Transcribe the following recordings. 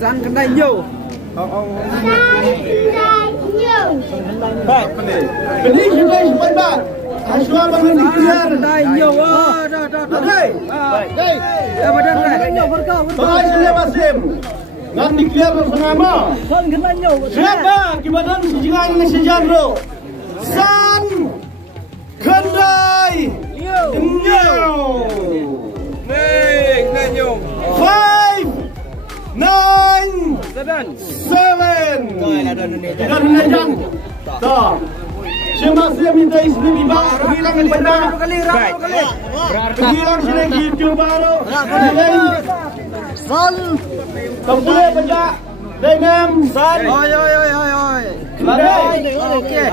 San kendai nhiều. Baik. Ini kendai sebentar. Asal bangun dikira kendai nhiều. Okey. Baik. Ya badan dah. Baik saya Basim. Ngan dikira bersama. San kendai nhiều. Siapa kibadan sejingan ini sejandro. San kendai nhiều. Nih, kendai nhiều. 5 9 7 dan menajang tak siapa saya minta istri biba bilang kepada bilang sini gitu baru san tak boleh baca dengan san oi okey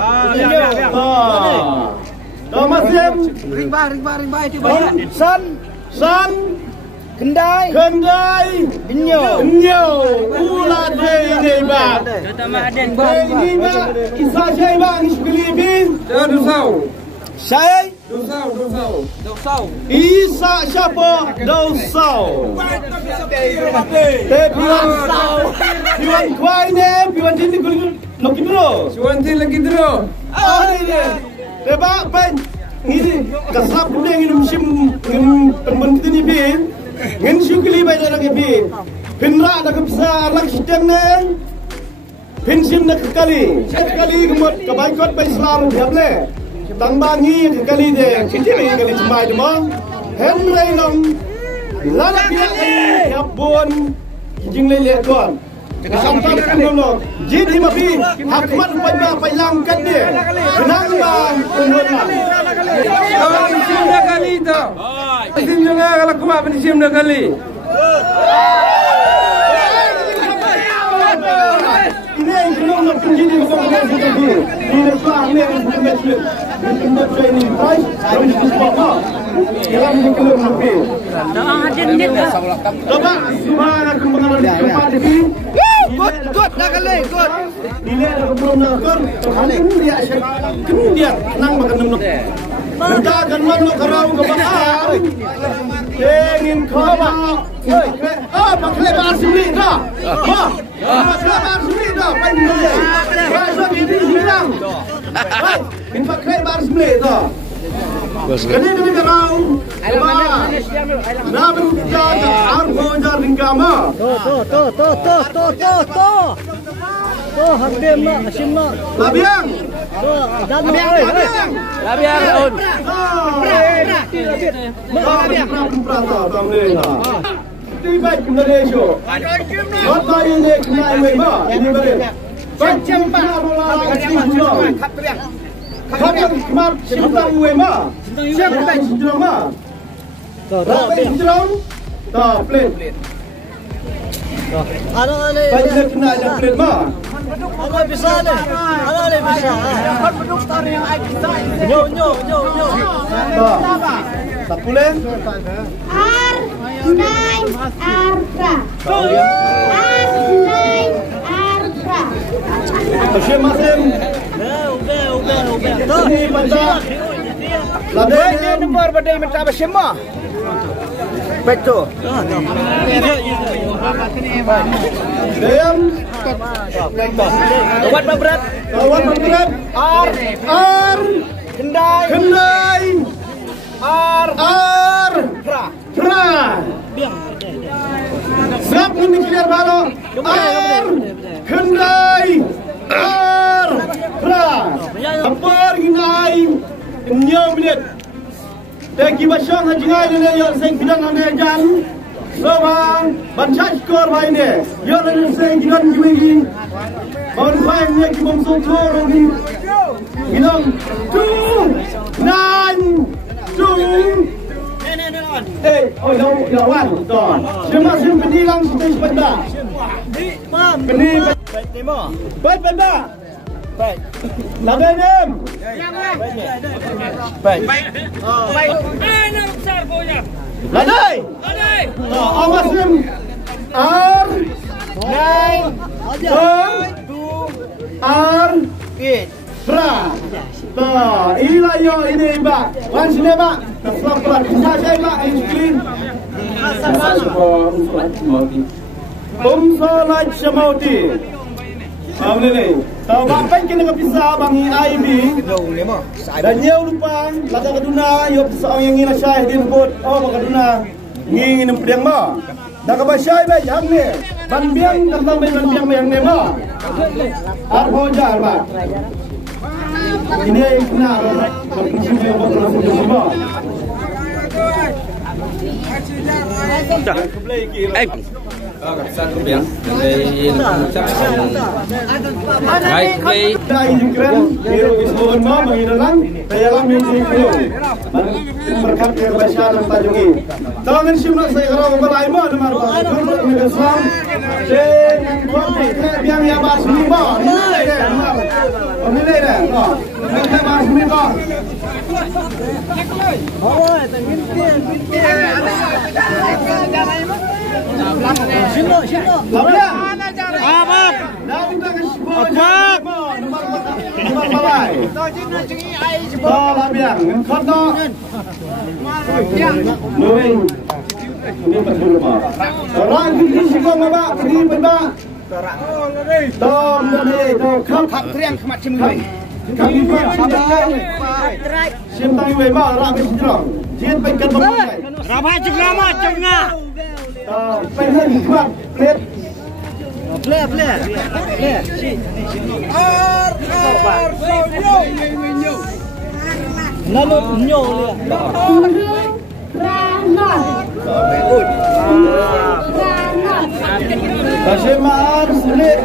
masih ring ba itu san kendai Inyo Ula ini ba ini ba kisah saya ba ni Filipin Dosau saya Dosau Isa siapa Dosau Piwan kuai ni Piwan tin lagi dulu ini tebak pen ini kasap ni musim penbent ini pin ngin syukli bay dalang ibi pinra nak besar lang sidang neng pinsim nak kali gemot kebaikot bay Islam diable tangbangi kali de kecil kali cemai demang henry long lanak dia yapon jing lele kon sampai dulu jadi mapi hakmat bay langkan dia kenang bang umurna pinsim dah kali tu pinsim juga kalau kuat pinsim dah kali ini belum nak jadi kemudian ini depan ni informasi ini training price harus disebut dalam kelur nabi dah ada ni coba mana kemana tempat ini good dah kali good ini ada belum nak kali dia kemudian nang makan nemuk kita akan masuk ke raung kebakar ingin kebak pakai lebar sini dah pakai lebar sini dah pasal ini hilang ini pakai lebar sini dah kini kami ke raung nak berjaga argo jar ringkama tuh hampir nak asim nak labiang daun tiba Indonesia apa ini kenal mereka ini beri macam apa kemar sintang wema siapa sintang ma sintang tak plate ada le banyak kenal yang plate ma ada bisa le ada le bisa penduduk tar yang nyo tak boleh R9 Artra Terima kasih. Ini benda. Label nombor badai minta bersama. Betul. Diam. Awat berat. R. Kendai. R. Pra. Siap ini clear baru. R. Kendai. R. Pra. Ampar ginai. Nyom minit. Tegi basyang hajingai ni yang seng bidang ane jan. Sobang baca skor main ni. Yang ni seng gilan juigi. Baru main ni kibom sotoro ni. Ginong 2 9 2 oh lawan tuan. Siapa sim penilang stage benda. Peni baik temo. Baik benda. Baik. Lawan em. Baik. Baik. Mana besar punya? Ladai. Ladai. Awas sim. R 9 R 8 Pra. Inilah yo ini Mbak. Wan sini Mbak. Selamat saya Mbak Aislin. Salat Syamauti. Apa ni? Tahu apa yang kena bisa bangi IB? Dan dia lupa lada kaduna yo seorang yang ingin saya di report. Oh kaduna ingin nempiang ma. Dah kabasai ba yang ni. Banbiang tentang banbiang yang ni ma. Apa jar Mbak? Ini yang kena berfungsi berfungsi semua. Satu biang dari baik play dari Ukraine hero Ismail ma mengidalang dalam minggu itu berkat keberhasilan Tajugi. Tangan simnak saya kalau balai ma nomor Islam yang yang bahas lima nilai dah nilai dah kita bahas lima apa? Orang ini siapa mabak? Ini benda. Tom dari kau tak teriak macam ni. Kami buat sabar. Siapa yang memang orang bersejarah. Jian pergi ke mana? Ramai juga macam ni. Pergi buat play. Lalu nyo dia. Kasih maaf sedikit.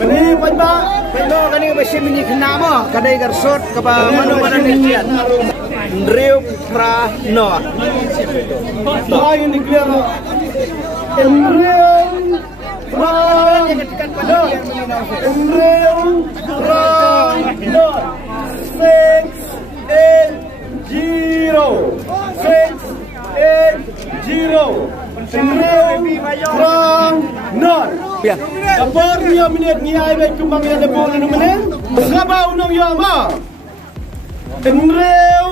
Kini pada kani besim ni kenama kadai garsot kaba mana niat Andrew Prano doa ini clear. Andrew Prano 680 Biar. Kapor dia minit ni ai baik kumbang ada bola ni mana? Sabau nong yo ma. Enreu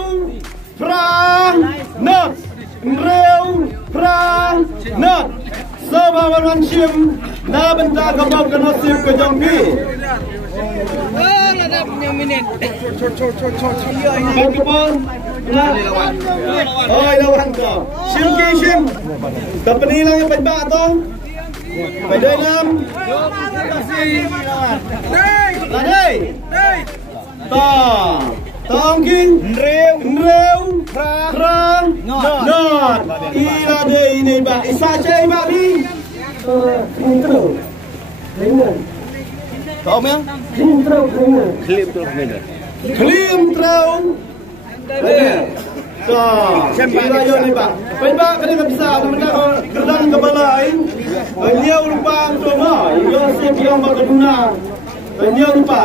Prano. Sabau wan sim na benta kapau kena sip ke jongpi. Ada punya minit. Kapor. Oh, lawan ko. Sim ke sim. Kapani lang yung pagba to. Pwede nam. Ladai. Tongking. Nreu. Prang. Not. Ila de ini ba. Isa cai ba bi. Intro. Dengar. kau yang Intro. klip tu benar Klim terang. Kira yo ni ba. Pai ba kena bisa benda gerdan kebalai. Dia lupa tu ma. Yo siap yang bakaduna. Dia lupa.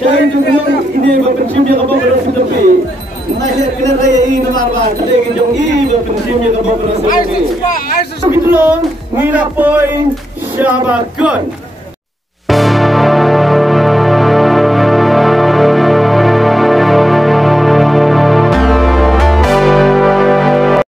Saya juga ini berpencim dia kabau beras tepi. Nah, kena raya ini nomor ba. Kita ingin jongi berpencim dia kabau beras tepi. Begitu long. Ngira poin Syabakun.